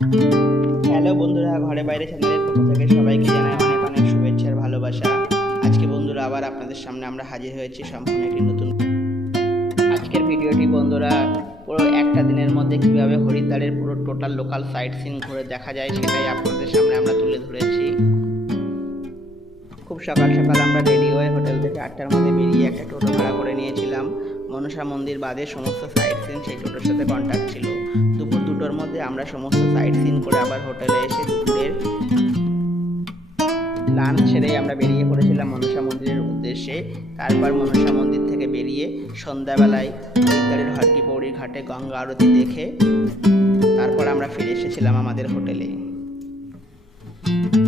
Hello বন্ধুরা, ঘরে বাইরে চ্যানেলের পক্ষ থেকে সবাইকে জানাই অনেক অনেক শুভেচ্ছা আর ভালোবাসা। আজকে বন্ধুরা আবার আপনাদের সামনে আমরা হাজির হয়েছি সম্পূর্ণ একটি নতুন আজকের ভিডিওটি বন্ধুরা পুরো একটা দিনের মধ্যে কীভাবে হরিদ্বারের পুরো টোটাল লোকাল সাইট সিন ঘুরে দেখা যায় সেটাই আপনাদের সামনে আমরা তুলে ধরেছি। খুব সকাল সকাল আমরা রেডি হয়ে হোটেল থেকে 8টার মধ্যে বেরিয়ে একটা টোটো ভাড়া করে নিয়েছিলাম। মনসা মন্দির বাদে সমস্ত সাইট সিন সেই টোটোর সাথে কন্ট্যাক্ট ছিল। দুপুর 2টোর মধ্যে আমরা সমস্ত সাইট সিন করে আবার হোটেলে এসে দুপুরের লাঞ্চ সেরে আমরা বেরিয়ে পড়েছিলাম মনসা মন্দিরের উদ্দেশ্যে। তারপর মনসা মন্দির থেকে বেরিয়ে সন্ধ্যাবেলায় হরিদ্বারের হরকি পৌড়ির ঘাটে গঙ্গা আরতি দেখে তারপর আমরা ফিরে এসেছিলাম আমাদের হোটেলে।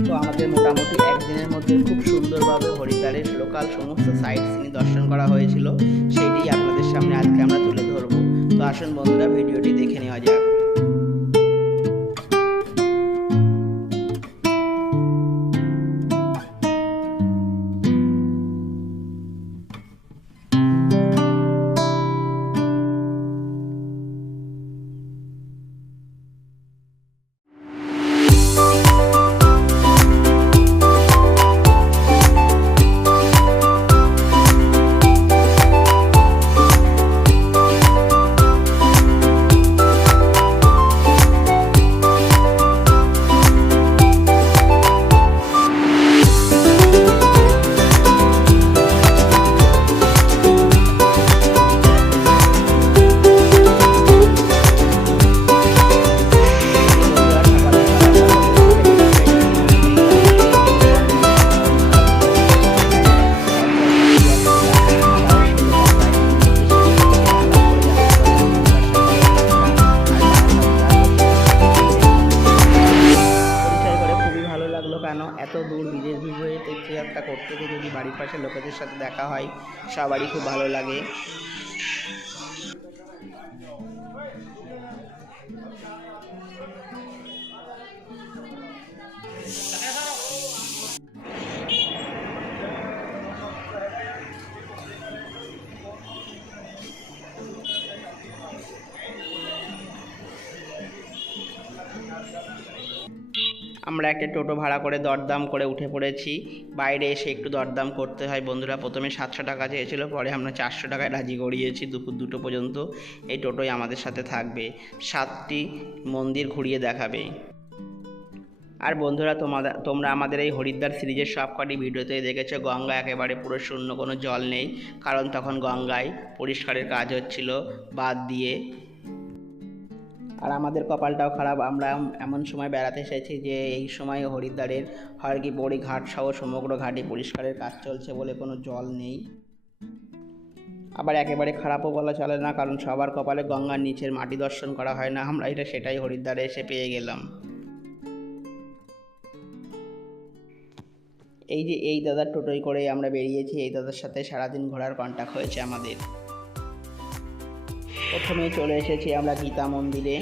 তো আমাদের মোটামুটি একদিনের মধ্যে খুব সুন্দরভাবে হরিদ্বারের লোকাল সমস্ত সাইট সিন দর্শন করা হয়েছিল, সেইটি আপনাদের সামনে আজকে আমরা তুলে ধরবো। তো আসুন বন্ধুরা ভিডিওটি দেখে নেওয়া যাক। কেন এত দূর বিদেশ বিভূয়ে তীর্থযাত্রা করতে গিয়ে যদি বাড়ির পাশে লোকেদের সাথে দেখা হয় সবারই খুব ভালো লাগে। আমরা একটা টোটো ভাড়া করে দরদাম করে উঠে পড়েছি। বাইরে এসে একটু দরদাম করতে হয় বন্ধুরা। প্রথমে 700 টাকা চেয়েছিল, পরে আমরা 400 টাকায় রাজি করিয়েছি। দুপুর 2টো পর্যন্ত এই টোটোই আমাদের সাথে থাকবে, 7টি মন্দির ঘুরিয়ে দেখাবে। আর বন্ধুরা তোমরা আমাদের এই হরিদ্বার সিরিজের সবকটি ভিডিওতে দেখেছো গঙ্গা একেবারে পুরো শূন্য, কোনো জল নেই, কারণ তখন গঙ্গায় পরিষ্কারের কাজ হচ্ছিল বাঁধ দিয়ে। আর আমাদের কপালটাও খারাপ, আমরা এমন সময় বেড়াতে এসেছি যে এই সময় হরিদ্বারের হরকি পৌড়ি ঘাট সহ সমগ্র ঘাটে পরিষ্কারের কাজ চলছে বলে কোনো জল নেই। আবার একেবারে খারাপও বলা চলে না, কারণ সবার কপালে গঙ্গার নিচের মাটি দর্শন করা হয় না। আমরা সেটাই হরিদ্বারে এসে পেয়ে গেলাম। এই যে এই দাদার টোটোই করে আমরা বেরিয়েছি, এই দাদার সাথে সারাদিন ঘোরার কন্ট্যাক্ট হয়েছে আমাদের। প্রথমেই চলে এসেছি আমরা গীতা মন্দিরে।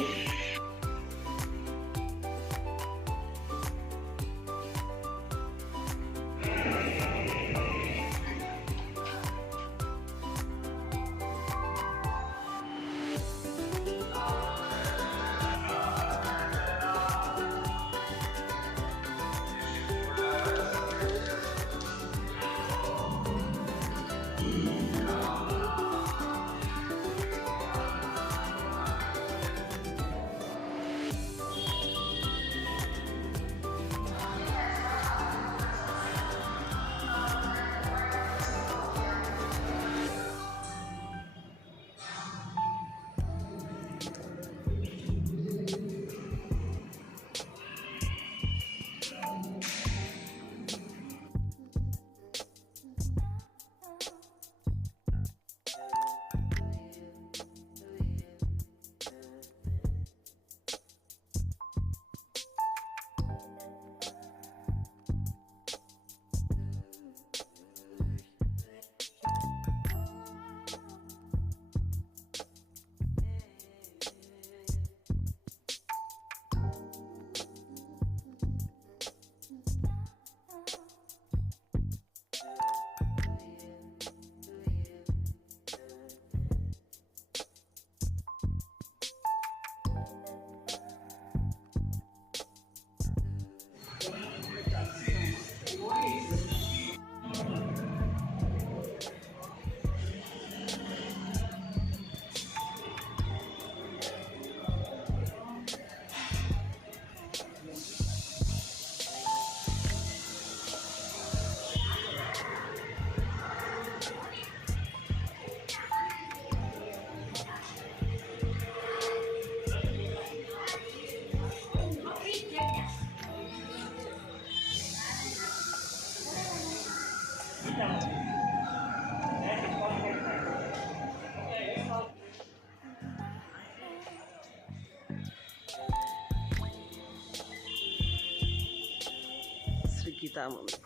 গীতা মন্দির।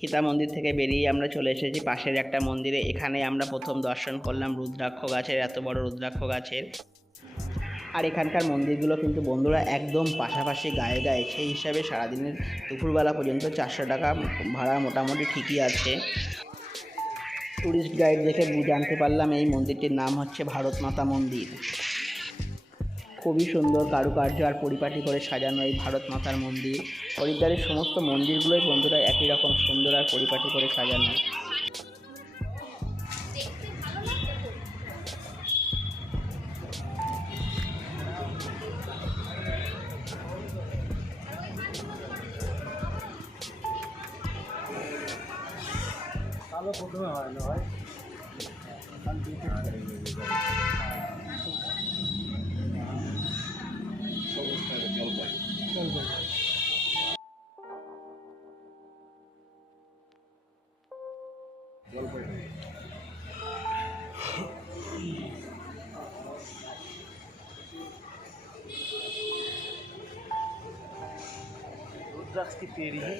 গীতা মন্দির থেকে বেরিয়ে আমরা চলে এসেছি পাশের একটা মন্দিরে। এখানে আমরা প্রথম দর্শন করলাম রুদ্রাক্ষ গাছের, এত বড় রুদ্রাক্ষ গাছের। আর এখানকার মন্দিরগুলো কিন্তু বন্ধুরা একদম পাশাপাশি গায়ে গায়ে, সেই হিসাবে সারাদিনের দুপুরবেলা পর্যন্ত 400 টাকা ভাড়া মোটামুটি ঠিকই আছে। ট্যুরিস্ট গাইড দেখে জানতে পারলাম এই মন্দিরটির নাম হচ্ছে ভারত মাতা মন্দির। খুবই সুন্দর কারুকার্য আর পরিপাটি করে সাজানো এই ভারত মাতার মন্দির। হরিদ্বারের সমস্ত মন্দিরগুলোই বন্ধুরা একই রকম সুন্দর আর পরিপাটি করে সাজানো। প্রথমে হয় না হয় रुद्राक्ष पेरिए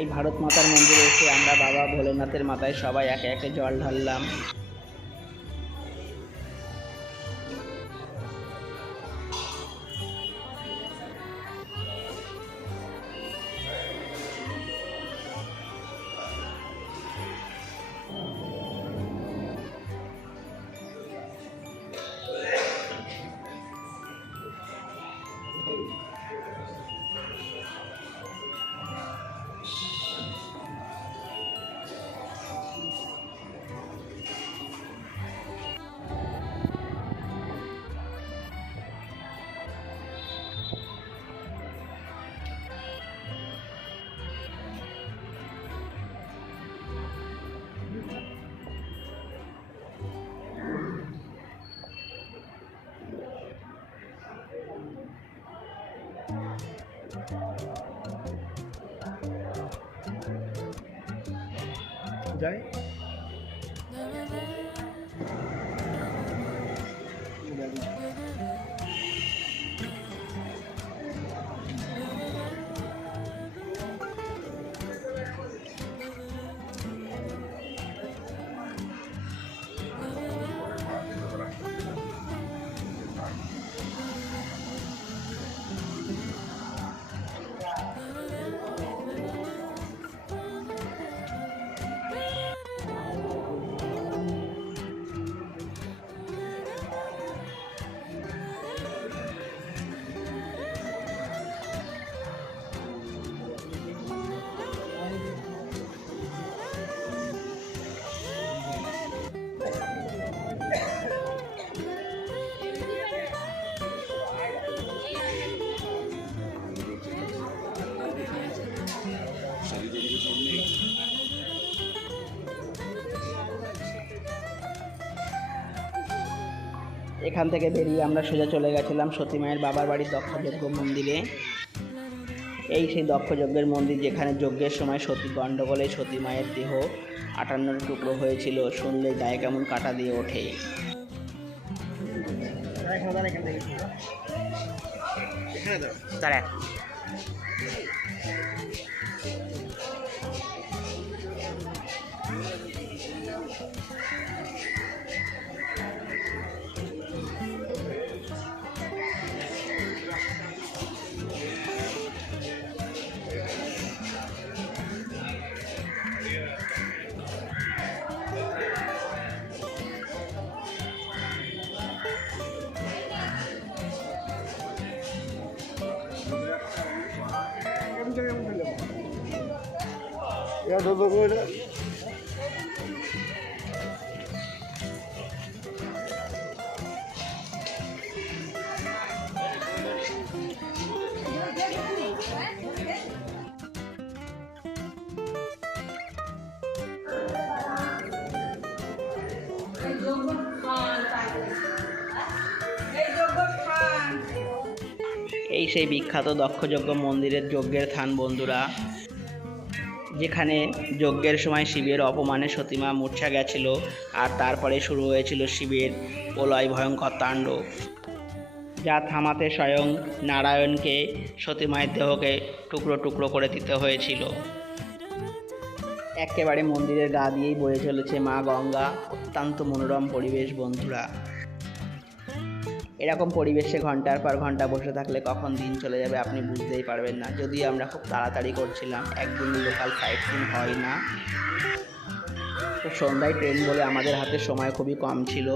এই ভারত মাতার মন্দিরে এসে আমরা বাবা ভোলেনাথের মাথায় সবাই একে একে জল ঢাললাম। जाए এখান থেকে বেরিয়ে আমরা সোজা চলে গেছিলাম সতী মায়ের বাবার বাড়ির দক্ষযজ্ঞ মন্দিরে। এই সেই দক্ষযজ্ঞের মন্দির যেখানে যজ্ঞের সময় সতী গণ্ডগোলে সতী মায়ের দেহ 58 টুকরো হয়েছিল। শুনলে গায়ে কেমন কাটা দিয়ে ওঠে। তারা এই সেই বিখ্যাত দক্ষযজ্ঞ মন্দিরের যজ্ঞের স্থান বন্ধুরা, যেখানে যজ্ঞের সময় শিবের অপমানে সতীমা মূর্ছা গেছিল আর তারপরে শুরু হয়েছিল শিবের প্রলয় ভয়ঙ্কর তাণ্ডব, যা থামাতে স্বয়ং নারায়ণকে সতীমায়ের দেহকে টুকরো টুকরো করে দিতে হয়েছিল। একেবারে মন্দিরের গা দিয়েই বয়ে চলেছে মা গঙ্গা। অত্যন্ত মনোরম পরিবেশ বন্ধুরা। এরকম পরিবেশে ঘন্টার পর ঘন্টা বসে থাকলে কখন দিন চলে যাবে আপনি বুঝতেই পারবেন না। যদিও আমরা খুব তাড়াতাড়ি করছিলাম, একদিন লোকাল সাইট সিন হয় না, তো সন্ধ্যায় ট্রেন বলে আমাদের হাতে সময় খুবই কম ছিল।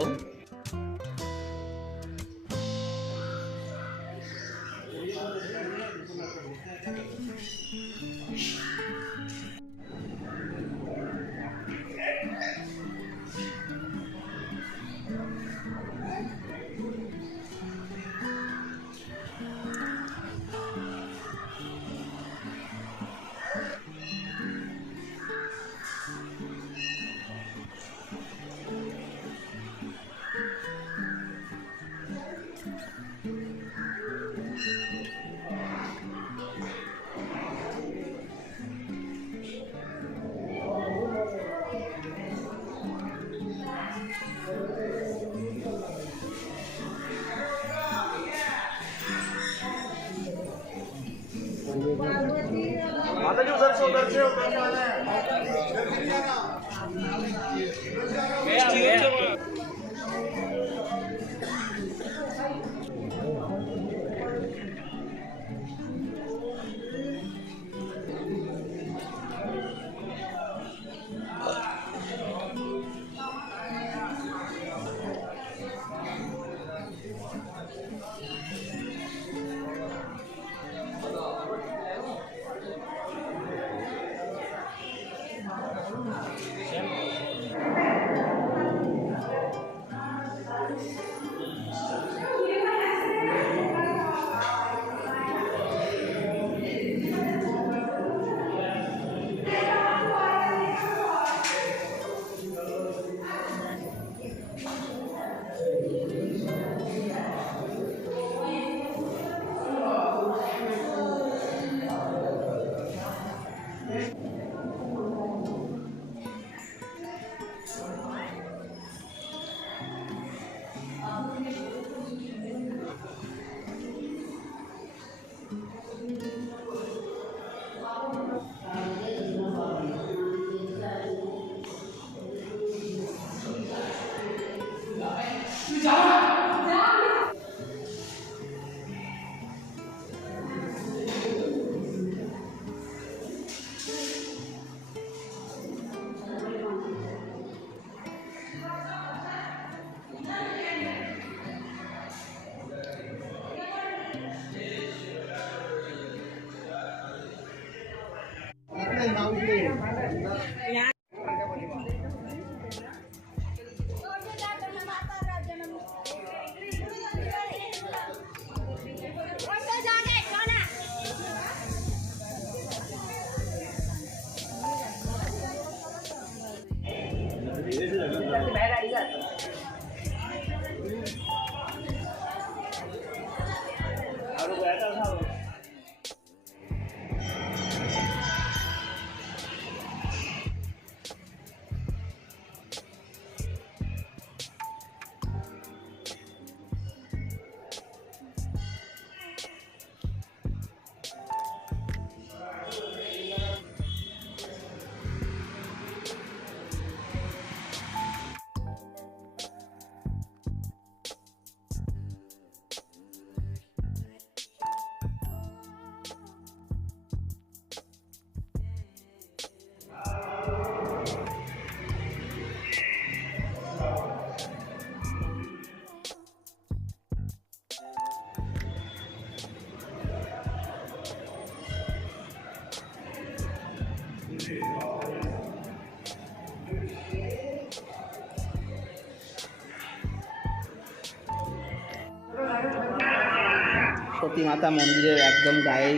সতী মাতা মন্দিরের একদম গায়ে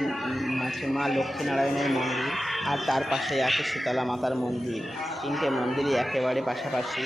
আছে মা লক্ষ্মীনারায়ণের মন্দির, আর তার পাশে আছে শীতলা মাতার মন্দির। তিনটে মন্দিরই একেবারে পাশাপাশি।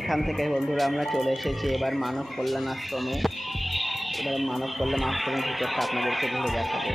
এখান থেকে বন্ধুরা আমরা চলে এসেছি এবার মানব কল্যাণ আশ্রমে। এবার মানব কল্যাণ আশ্রমের ভিতরটা আপনাদেরকে ঘুরে দেখাবো।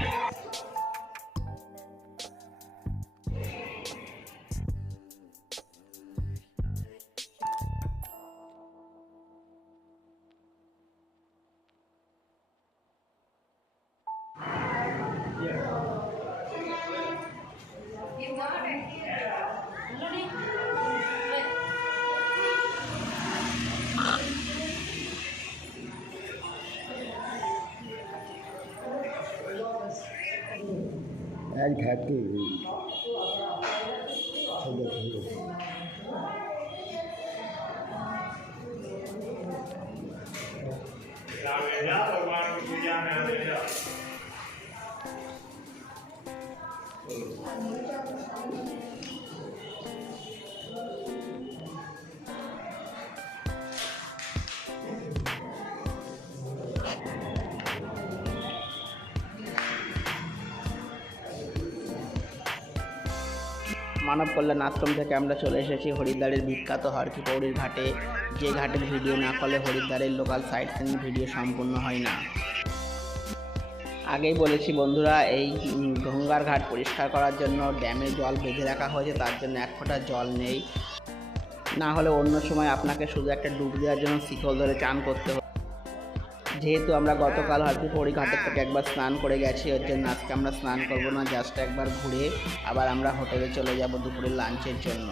आज खाते মানব কল্যাণ আশ্রম থেকে আমরা চলে এসেছি হরিদ্বারের বিখ্যাত হরকি পৌরির ঘাটে। যে ঘাটের ভিডিও না করলে হরিদ্বারের লোকাল সাইট সিন ভিডিও সম্পূর্ণ হয় না। আগেই বলেছি বন্ধুরা, এই গঙ্গার ঘাট পরিষ্কার করার জন্য ড্যামে জল বেঁধে রাখা হয়েছে, তার জন্য এক ফোঁটা জল নেই। না হলে অন্য সময় আপনাকে শুধু একটা ডুব দেওয়ার জন্য শিকল ধরে চান করতে হবে। যেহেতু আমরা গতকাল হরকি পৌরি ঘাটের থেকে একবার স্নান করে গেছি, ওর জন্য আজকে আমরা স্নান করবো না, জাস্ট একবার ঘুরে আবার আমরা হোটেলে চলে যাব দুপুরের লাঞ্চের জন্য।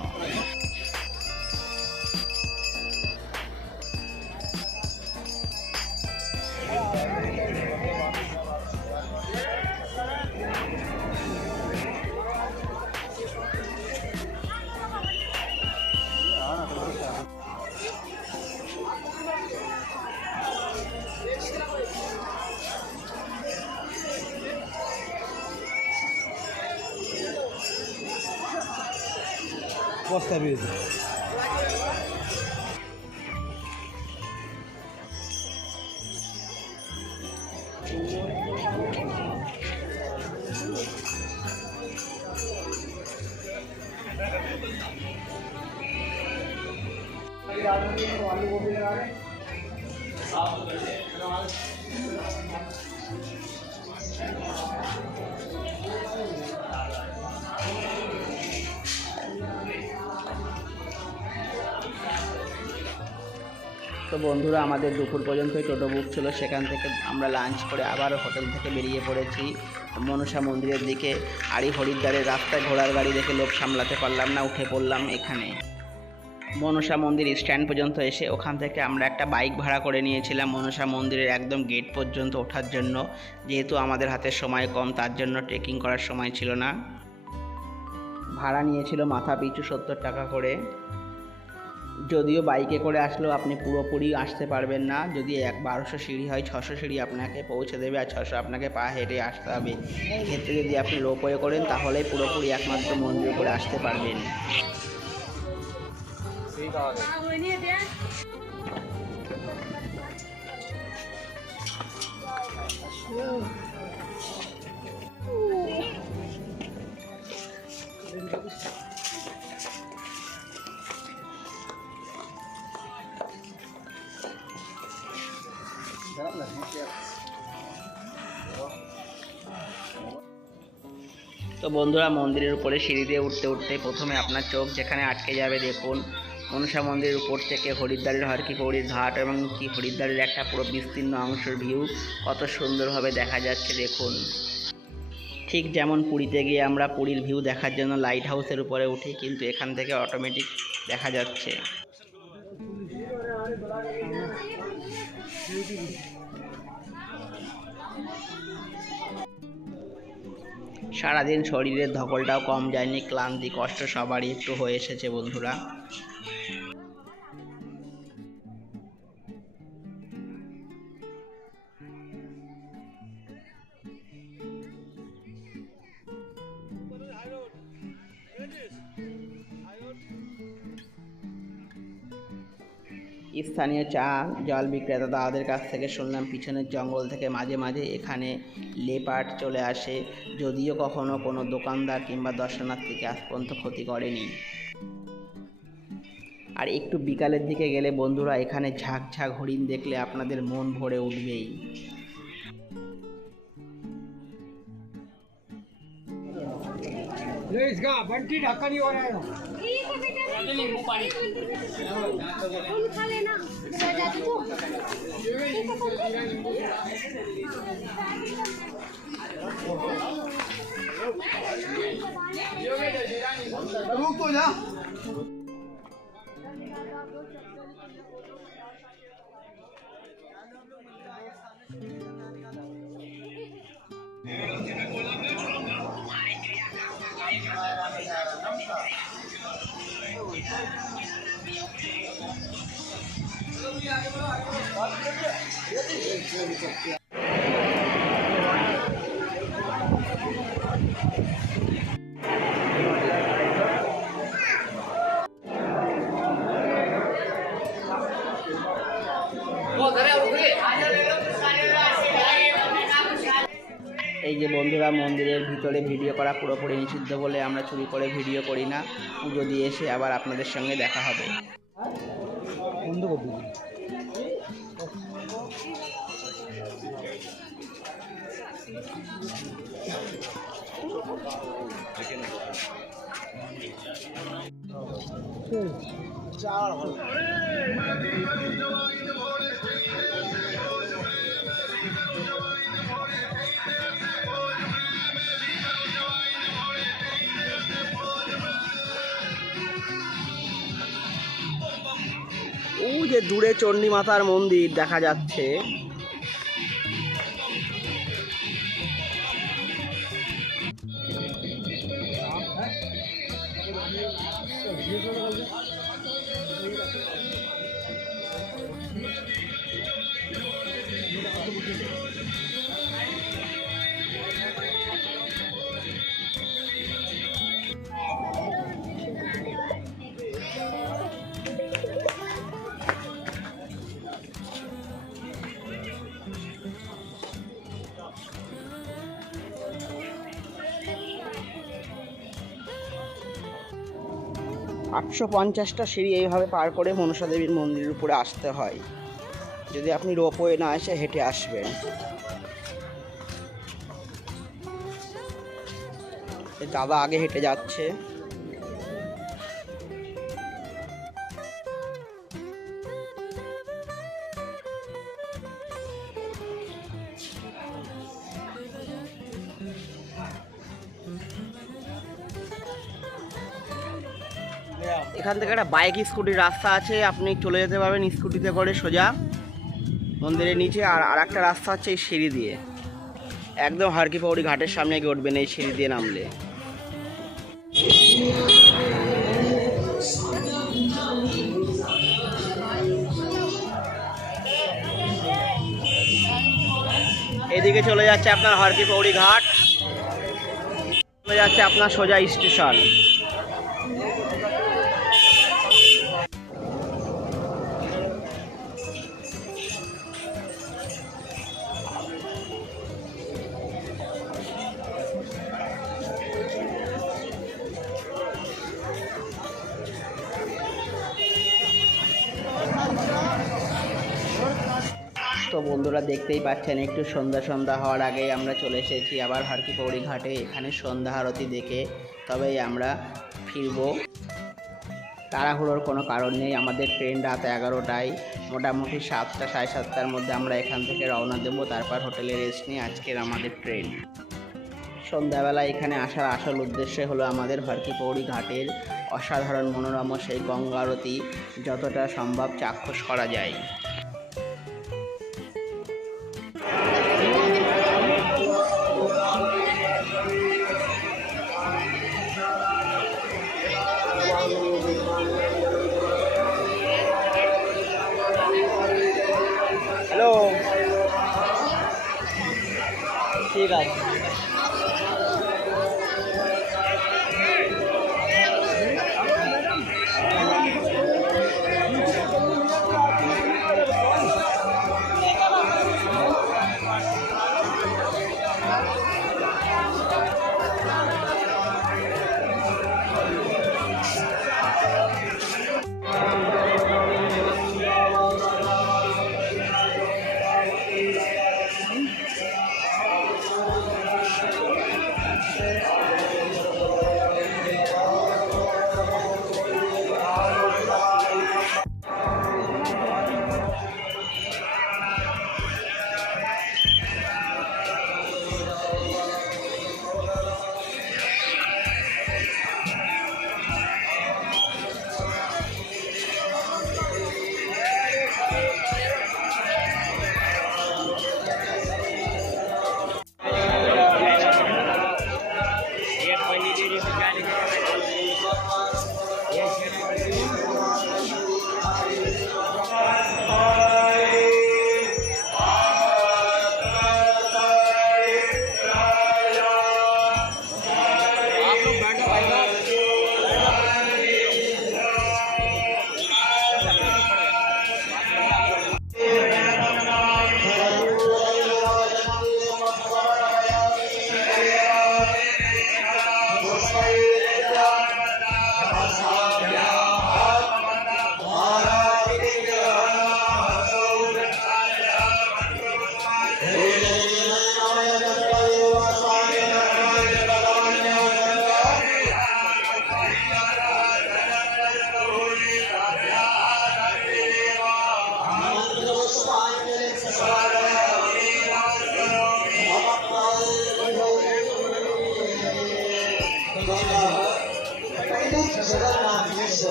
বস্তা পেয়েছে। তো বন্ধুরা, আমাদের দুপুর পর্যন্তই টোটো বুক ছিল। সেখান থেকে আমরা লাঞ্চ করে আবারও হোটেল থেকে বেরিয়ে পড়েছি মনসা মন্দিরের দিকে। আড়ি হরিদ্বারের রাস্তায় ঘোড়ার গাড়ি দেখে লোভ সামলাতে পারলাম না, উঠে পড়লাম এখানে। মনসা মন্দির স্ট্যান্ড পর্যন্ত এসে ওখান থেকে আমরা একটা বাইক ভাড়া করে নিয়েছিলাম মনসা মন্দিরের একদম গেট পর্যন্ত ওঠার জন্য। যেহেতু আমাদের হাতে সময় কম, তার জন্য ট্রেকিং করার সময় ছিল না। ভাড়া নিয়েছিল মাথা পিছু 70 টাকা করে। যদিও বাইকে করে আসলেও আপনি পুরোপুরি আসতে পারবেন না। যদি 1200 সিঁড়ি হয়, 600 সিঁড়ি আপনাকে পৌঁছে দেবে, আর 600 আপনাকে পা হেঁটে আসতে হবে। এক্ষেত্রে যদি আপনি রোপওয়ে করেন তাহলে পুরোপুরি একমাত্র মন্দির করে আসতে পারবেন। তো বন্ধুরা, মন্দিরের উপরে সিঁড়ি দিয়ে উঠতে উঠতে প্রথমে আপনার চোখ যেখানে আটকে যাবে, দেখুন মনসা মন্দিরের উপর থেকে হরিদ্বারের হরকি পৌড়ির ঘাট এবং কি হরিদ্বারের একটা পুরো বিস্তীর্ণ অংশের ভিউ কত সুন্দরভাবে দেখা যাচ্ছে দেখুন। ঠিক যেমন পুরীতে গিয়ে আমরা পুরীর ভিউ দেখার জন্য লাইট হাউসের উপরে উঠি, কিন্তু এখান থেকে অটোমেটিক দেখা যাচ্ছে। সারাদিন শরীরের ধকলটাও কম যায়নি, ক্লান্তি কষ্ট সবারই একটু হয়ে এসেছে বন্ধুরা। স্থানীয় চা জল বিক্রেতা দাদাদের কাছ থেকে শুনলাম পিছনের জঙ্গল থেকে মাঝে মাঝে এখানে লেপার্ড চলে আসে, যদিও কখনো কোনো দোকানদার কিংবা দর্শনার্থীকে আজ পর্যন্ত ক্ষতি করেনি। আর একটু বিকালের দিকে গেলে বন্ধুরা, এখানে ঝাঁক হরিণ দেখলে আপনাদের মন ভরে উঠবেই। इसका बंटी ढक्कन ही हो रहा है। रुक तो जा। এই যে বন্ধুরা, মন্দিরের ভিতরে ভিডিও করা পুরোপুরি নিষিদ্ধ বলে আমরা চুরি করে ভিডিও করি না। পুজো দিয়ে এসে আবার আপনাদের সঙ্গে দেখা হবে। বন্ধ করে দিবি। ওই যে দূরে চণ্ডী মাতার মন্দির দেখা যাচ্ছে। 850টা সিঁড়ি এইভাবে পার করে মনসা দেবীর মন্দিরের উপরে আসতে হয়। যদি আপনি রোপওয়ে না এসে হেঁটে আসবেন। দাদা আগে হেঁটে যাচ্ছে। এখান থেকে একটা বাইক স্কুটির রাস্তা আছে, আপনি চলে যেতে পারবেন স্কুটিতে করে সোজা মন্দিরের নিচে। আর একটা রাস্তা হচ্ছে এই সিঁড়ি দিয়ে, একদম হারকি পৌড়ি ঘাটের সামনে গিয়ে উঠবেন এই সিঁড়ি দিয়ে নামলে। এদিকে চলে যাচ্ছে আপনার হারকি পৌড়ি ঘাট, চলে যাচ্ছে আপনার সোজা স্টেশন। তো বন্ধুরা দেখতেই পাচ্ছেন একটু সন্ধ্যা হওয়ার আগেই আমরা চলে এসেছি আবার হারকি পৌড়ি ঘাটে। এখানে সন্ধ্যা আরতি দেখে তবেই আমরা ফিরব। তাড়াহুড়োর কোনো কারণ নেই, আমাদের ট্রেন রাত 11টায়, মোটামুটি 7টা সাড়ে 7টার মধ্যে আমরা এখান থেকে রওনা দেবো, তারপর হোটেলে রেস্ট নিয়ে আজকের আমাদের ট্রেন। সন্ধ্যাবেলা এখানে আসার আসল উদ্দেশ্য হলো আমাদের হারকি পৌড়ি ঘাটের অসাধারণ মনোরম সেই গঙ্গা আরতি যতটা সম্ভব চাক্ষুষ করা যায়। হ্যালো, ঠিক আছে।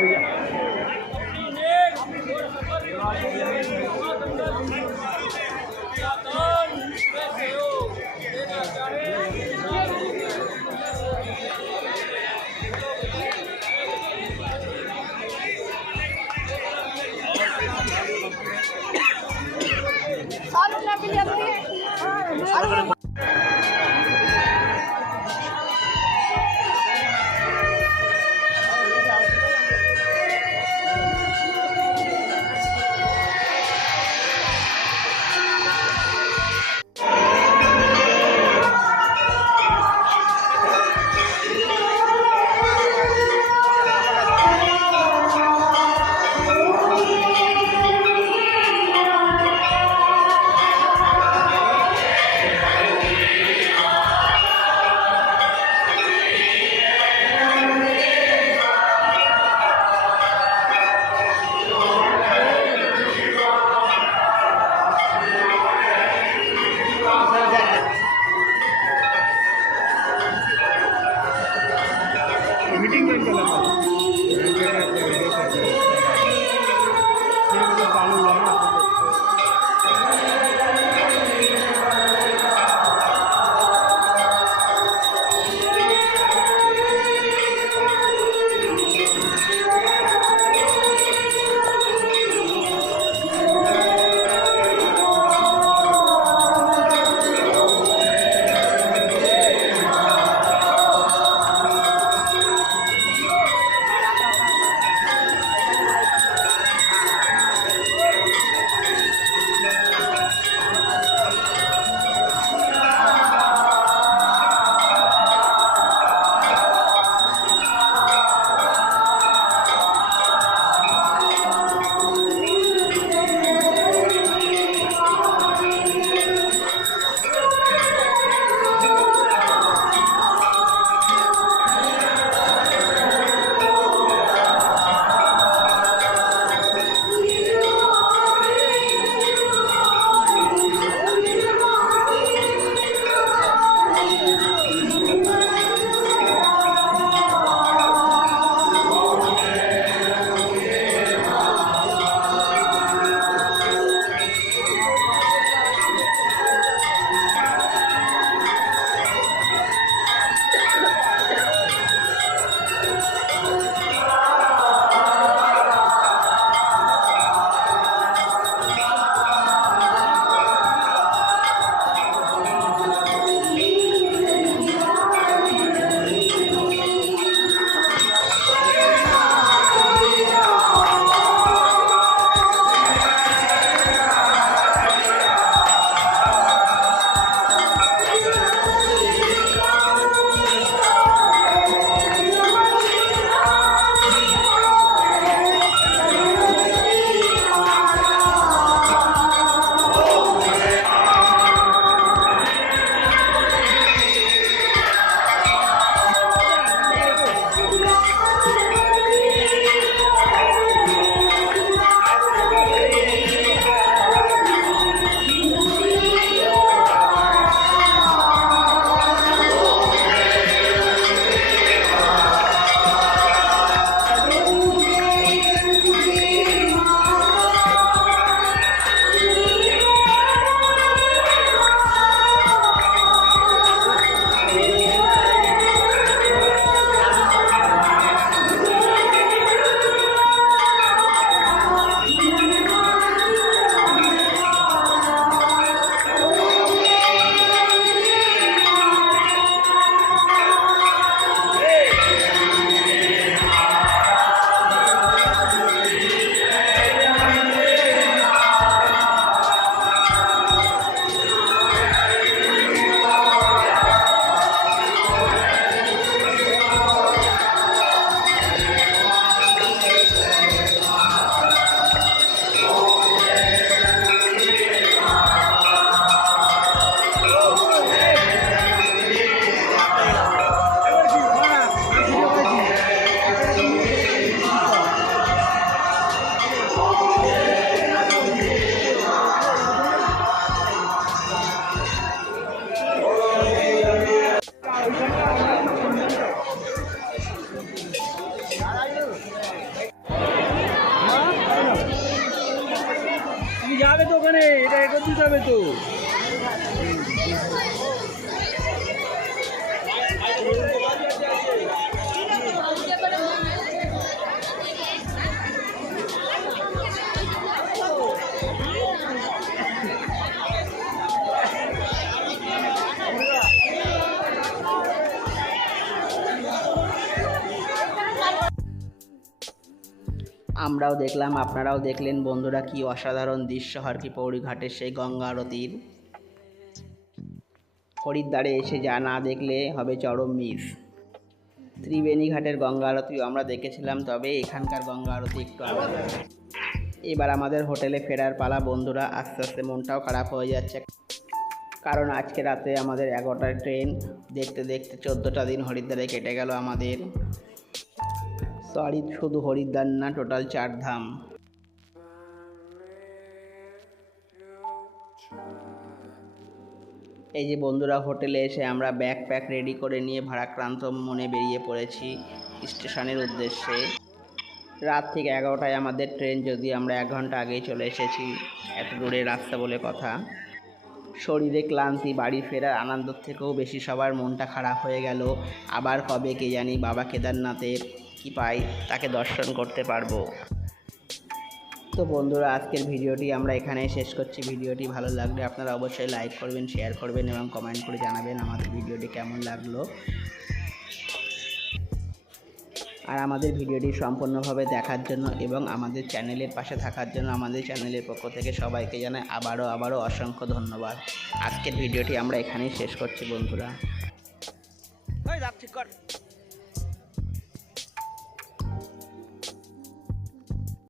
भैया मीटिंग ज्वाइन करना था चालू हुआ ना যাবে তো ওখানে এটা একত্রিত হবে তো আমরাও দেখলাম, আপনারাও দেখলেন বন্ধুরা, কি অসাধারণ দৃশ্য হরকি পৌরি ঘাটের সেই গঙ্গা আরতির। হরিদ্বারে এসে যা না দেখলে হবে চরম মিস। ত্রিবেণী ঘাটের গঙ্গা আরতিও আমরা দেখেছিলাম, তবে এখানকার গঙ্গা আরতি একটু আলাদা। এবার আমাদের হোটেলে ফেরার পালা বন্ধুরা। আস্তে আস্তে মনটাও খারাপ হয়ে যাচ্ছে, কারণ আজকে রাতে আমাদের 11টার ট্রেন। দেখতে দেখতে 14টা দিন হরিদ্বারে কেটে গেল আমাদের। সরি, শুধু হরিদ্বার না, টোটাল 4 ধাম। এই যে বন্ধুরা, হোটেলে এসে আমরা ব্যাগ প্যাক রেডি করে নিয়ে ভারাক্রান্ত মনে বেরিয়ে পড়েছি। স্টেশনের উদ্দেশ্যে। রাত ঠিক 11টায় আমাদের ট্রেন, যদি আমরা 1 ঘন্টা আগেই চলে এসেছি, এত দূরের রাস্তা বলে কথা। শরীরে ক্লান্তি, বাড়ি ফেরার আনন্দের থেকেও বেশি সবার মনটা খারাপ হয়ে গেল। আবার কবে কে জানি বাবা কেদারনাথের কৃপায় তাকে দর্শন করতে পারবো। তো বন্ধুরা, আজকের ভিডিওটি আমরা এখানেই শেষ করছি। ভিডিওটি ভালো লাগলে আপনারা অবশ্যই লাইক করবেন, শেয়ার করবেন এবং কমেন্ট করে জানাবেন আমাদের ভিডিওটি কেমন লাগলো। আর আমাদের ভিডিওটি সম্পূর্ণভাবে দেখার জন্য এবং আমাদের চ্যানেলের পাশে থাকার জন্য আমাদের চ্যানেলের পক্ষ থেকে সবাইকে জানাই আবারও অসংখ্য ধন্যবাদ। আজকের ভিডিওটি আমরা এখানেই শেষ করছি বন্ধুরা।